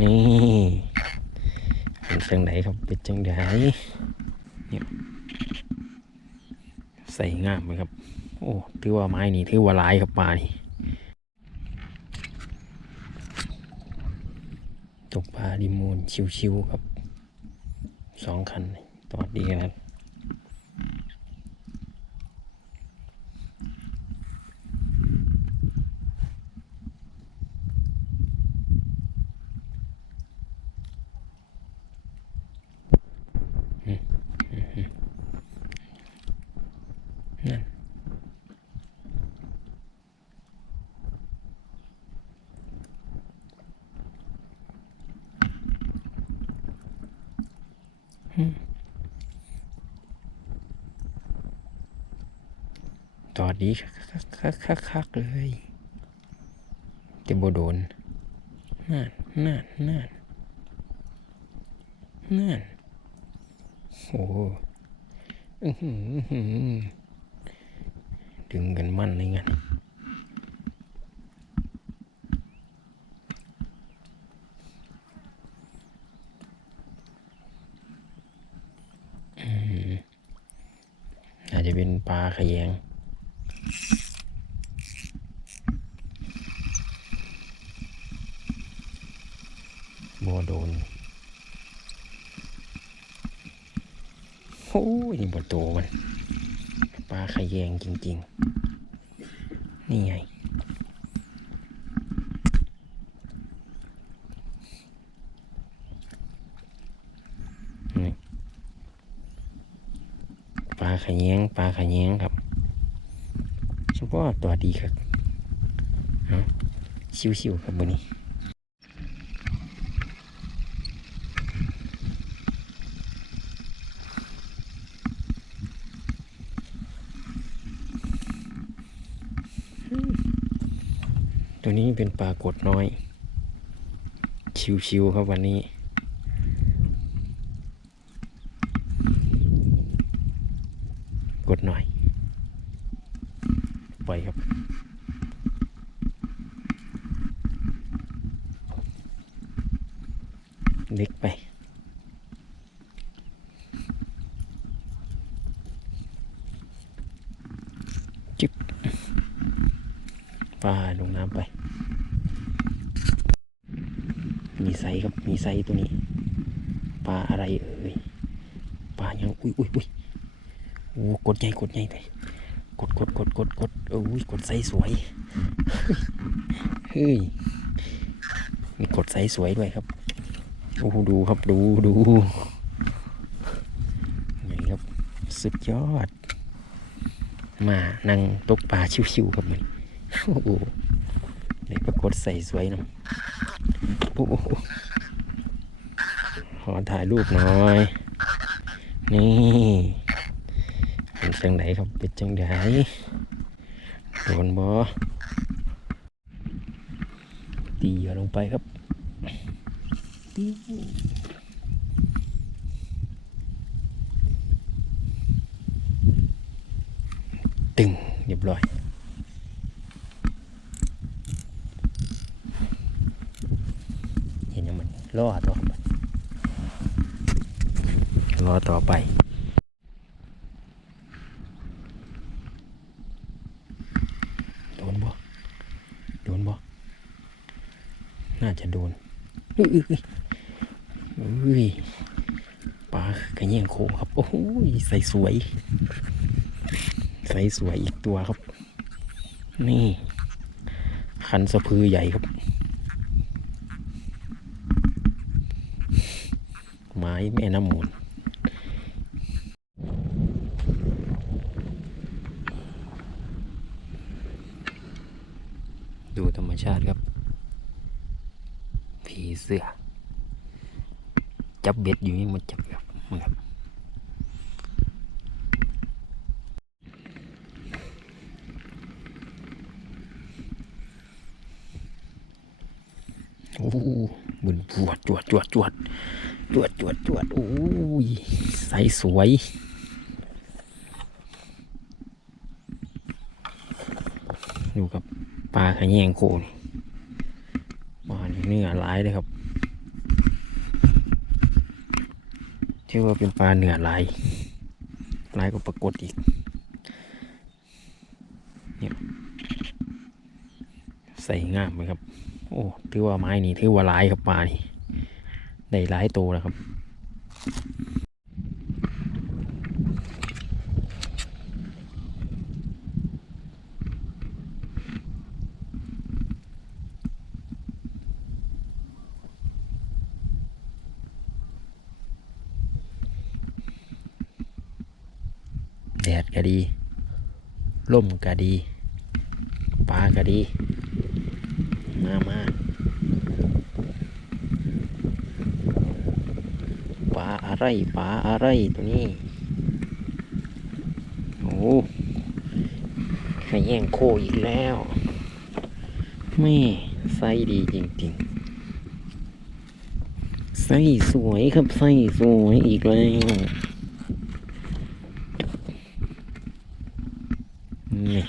นี่เป็นจังไดครับเป็นจังไดเนี่ยใส่งามไหมครับ โอ้ถือว่าไม้นี่ถือว่าลายครับปลานี่ตกปลาดิมูลชิวๆครับสองคันตอดดีครับดนั่น ตอดดีคักคักๆเลยจะโบโดนนั่นนั่นนั่นนั่นโอ้ดึงกันมั่นเลยงั้นอืมอาจจะเปลาขยงบัวโดนโอ้ยนี่บนตัวมันปลาขยงจริง ๆ นี่ไง นี่ปลา ขยงปลาขยงครับเฉพาะตัวดีครับเอาชิวๆครับวันนี้ตัวนี้เป็นปลากดน้อย ชิวๆครับวันนี้ กดหน่อย ปล่อยครับ เล็กไปจิ๊บปลาลงน้ำไป มีไซครับ มีไซตัวนี้ ปลาอะไรเอ่ย ปลายัง อุ้ยอุ้ยอุ้ย โอ้กดใหญ่กดใหญ่เลยกดกดกดกดกดเอออุ้ยกดไซสวยเฮ้ยมีกดไซสวยด้วยครับโอ้โหดูครับดูดูไงครับสุดยอด มานั่งตกปลาชิวๆครับมันโอ้โหเลยปรากฏใส่สวยนะโอ้โหขอถ่ายรูปหน่อย นี่ เป็นจังไดครับเป็นจังไดโดนบอตีเหยื่อลงไปครับตีตึงเรียบร้อยเห็นยังมันรอต่อไปรอต่อไป โดนบ่โดนบ่ น่าจะโดนอุ้ยอุ้ยปลากระเยี่ยงโคครับ โอ้ยใส่สวย ใส่สวยอีกตัวครับ นี่ คันสะพือใหญ่ครับ ไม้แม่น้ำมูลดูธรรมชาติครับ เสื้อ จับเบ็ดอยู่นี่มันจับแบบมันครับโอ้บุญจวดจวดจวดจวดจวดจวดจวดโอ้ยใสสวยอยู่กับปลาขะแยงโคนี่ปลานี่ เนื้อหลายเลยครับชื่อว่าเป็นปลาเนื้อหลายหลายก็ปรากฏอีกเนี่ยใส่งามเลยครับ โอ้ถือว่าไม้นี่ถือว่าหลายครับปลานี่ได้หลายตัวแล้วครับ แดดก็ดีลมก็ดีปลาก็ดี มามาปลาอะไรปลาอะไรตัวนี้ โอ้ขยแย่งโคอีกแล้วแม่ไส้ดีจริงๆไส้สวยครับไส้สวยอีกแล้ว นี่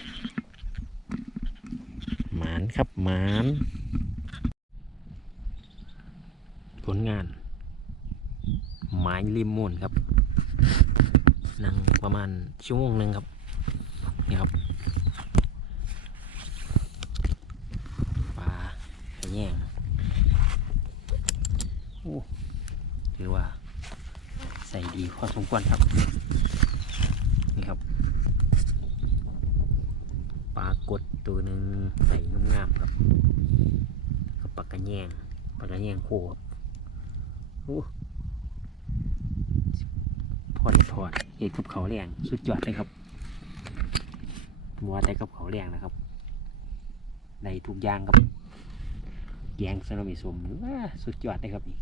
หมานครับหมาน ผลงาน ไม้ริมมูนครับนั่งประมาณชั่วโมงหนึ่งครับ นี่ครับปลาขะแยงโอ้ถือว่า ใส่ดีพอสมควรครับ นี่ครับปลากดตัวหนึ่งใส่งามๆครับกับปลากระแยงปลากระแยงโคครับโอ้ อดพอดเห็ดกับเขาแรงสุดยอดเลยครับมัวแต่กับเขาแรงนะครับได้ทุกอย่างครับแยงสนมิสมว้าสุดยอดเลยครับนี่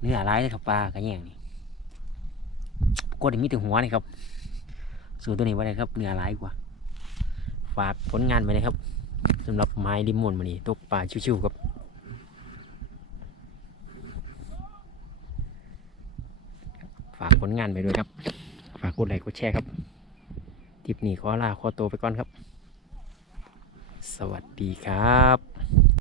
เนื้อร้ายเลยครับปลากระแยงนี่กดอย่างนี้ถึงหัวนี่ครับสูตรตัวนี้ว่าไงครับเนื้อร้ายกว่า ฝากผลงานไปนะครับสำหรับไม้ริมมนมานี่ตกปลาชิวๆครับ ฝากผลงานไปด้วยครับ ฝากกดไลค์กดแชร์ครับทริปนี้ขอลาขอตัวไปก่อนครับ สวัสดีครับ